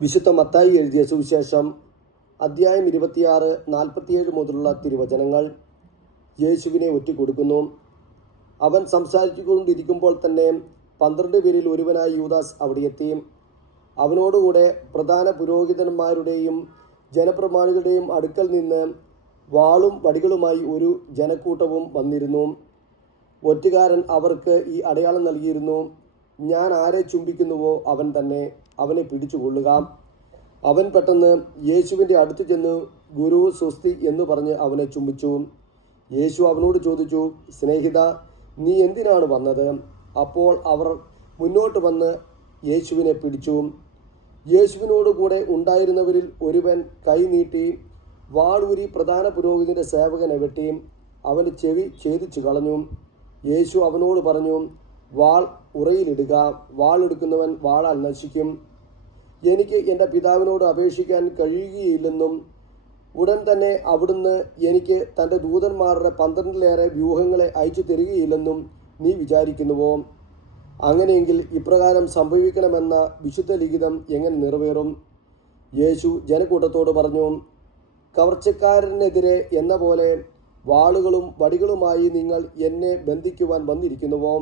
വിശുദ്ധ മത്തായി എഴുതിയ സുവിശേഷം അധ്യായം 26, 47 മുതലുള്ള തിരുവചനങ്ങൾ. യേശുവിനെ ഒറ്റിക്കൊടുക്കുന്നു. അവൻ സംസാരിച്ചുകൊണ്ടിരിക്കുമ്പോൾ തന്നെ 12 പേരിൽ ഒരുവനായ യൂദാസ് അവിടെ എത്തി. അവനോടുകൂടെ പ്രധാന പുരോഹിതന്മാരുടെയും ജനപ്രമാണികളുടെയും അടുക്കൽ നിന്ന് വാളും വടികളുമായി ഒരു ജനക്കൂട്ടവും വന്നിരുന്നു. ഒറ്റുകാരൻ അവർക്ക് ഈ അടയാളം നൽകിയിരുന്നു: ഞാൻ ആരെ ചുംബിക്കുന്നുവോ അവൻ തന്നെ, അവനെ പിടിച്ചുകൊള്ളുക. അവൻ പെട്ടെന്ന് യേശുവിൻ്റെ അടുത്ത് ചെന്ന്, ഗുരു സ്വസ്തി എന്ന് പറഞ്ഞ് അവനെ ചുംബിച്ചു. യേശു അവനോട് ചോദിച്ചു: സ്നേഹിത, നീ എന്തിനാണ് വന്നത്? അപ്പോൾ അവർ മുന്നോട്ട് വന്ന് യേശുവിനെ പിടിച്ചു. യേശുവിനോട് കൂടെ ഉണ്ടായിരുന്നവരിൽ ഒരുവൻ കൈ നീട്ടി വാളൂരി പ്രധാന പുരോഹിതൻ്റെ സേവകനെ വെട്ടി അവൻ്റെ ചെവി ഛേദിച്ചു കളഞ്ഞു. യേശു അവനോട് പറഞ്ഞു: വാൾ ഉറയിലിടുക. വാൾ എടുക്കുന്നവൻ വാളാൽ നശിക്കും. എനിക്ക് എൻ്റെ പിതാവിനോട് അപേക്ഷിക്കാൻ കഴിയുകയില്ലെന്നും ഉടൻ തന്നെ അവിടുന്ന് എനിക്ക് തൻ്റെ ദൂതന്മാരുടെ 12-ലേറെ വ്യൂഹങ്ങളെ അയച്ചു തരികയില്ലെന്നും നീ വിചാരിക്കുന്നുവോ? അങ്ങനെയെങ്കിൽ ഇപ്രകാരം സംഭവിക്കണമെന്ന വിശുദ്ധ ലിഖിതം എങ്ങനെ നിറവേറും? യേശു ജനക്കൂട്ടത്തോട് പറഞ്ഞു: കവർച്ചക്കാരനെതിരെ എന്ന പോലെ വാളുകളും വടികളുമായി നിങ്ങൾ എന്നെ ബന്ധിക്കുവാൻ വന്നിരിക്കുന്നുവോ?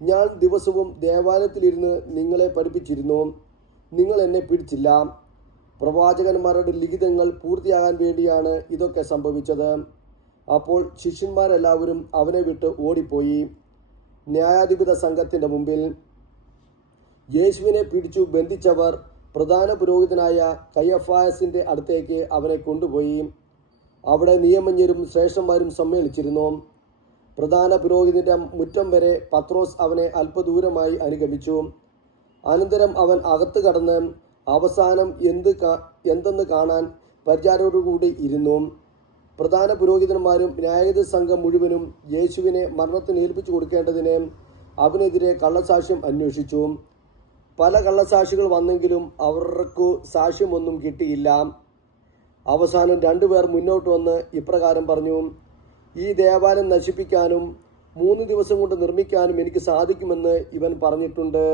ഞാൻ ദിവസവും ദേവാലയത്തിലിരുന്ന് നിങ്ങളെ പഠിപ്പിച്ചിരുന്നു, നിങ്ങൾ എന്നെ പിടിച്ചില്ല. പ്രവാചകന്മാരുടെ ലിഖിതങ്ങൾ പൂർത്തിയാകാൻ വേണ്ടിയാണ് ഇതൊക്കെ സംഭവിച്ചത്. അപ്പോൾ ശിഷ്യന്മാരെല്ലാവരും അവനെ വിട്ട് ഓടിപ്പോയി. ന്യായാധിപത സംഘത്തിൻ്റെ മുമ്പിൽ യേശുവിനെ പിടിച്ചു ബന്ധിച്ചവർ പ്രധാന പുരോഹിതനായ കയഫാസിൻ്റെ അടുത്തേക്ക് അവനെ കൊണ്ടുപോയി. അവിടെ നിയമജ്ഞരും ശ്രേഷ്ഠന്മാരും സമ്മേളിച്ചിരുന്നു. പ്രധാന പുരോഹിതൻ്റെ മുറ്റം വരെ പത്രോസ് അവനെ അല്പദൂരമായി അനുഗമിച്ചു. അനന്തരം അവൻ അകത്ത് കടന്ന് അവസാനം എന്തെന്ന് കാണാൻ പരിചാരകരോടുകൂടി ഇരുന്നു. പ്രധാന പുരോഹിതന്മാരും ന്യായാധിപ സംഘം മുഴുവനും യേശുവിനെ മരണത്തിന് ഏൽപ്പിച്ചു കൊടുക്കേണ്ടതിന് അവനെതിരെ കള്ളസാക്ഷ്യം അന്വേഷിച്ചു. പല കള്ളസാക്ഷികൾ വന്നെങ്കിലും അവർക്കു സാക്ഷ്യമൊന്നും കിട്ടിയില്ല. അവസാനം 2 പേർ മുന്നോട്ട് വന്ന് ഇപ്രകാരം പറഞ്ഞു: ഈ ദേവാലയം നശിപ്പിക്കാനും 3 ദിവസം കൊണ്ട് നിർമ്മിക്കാനും എനിക്ക് സാധിക്കുമെന്ന് ഇവൻ പറഞ്ഞിട്ടുണ്ട്.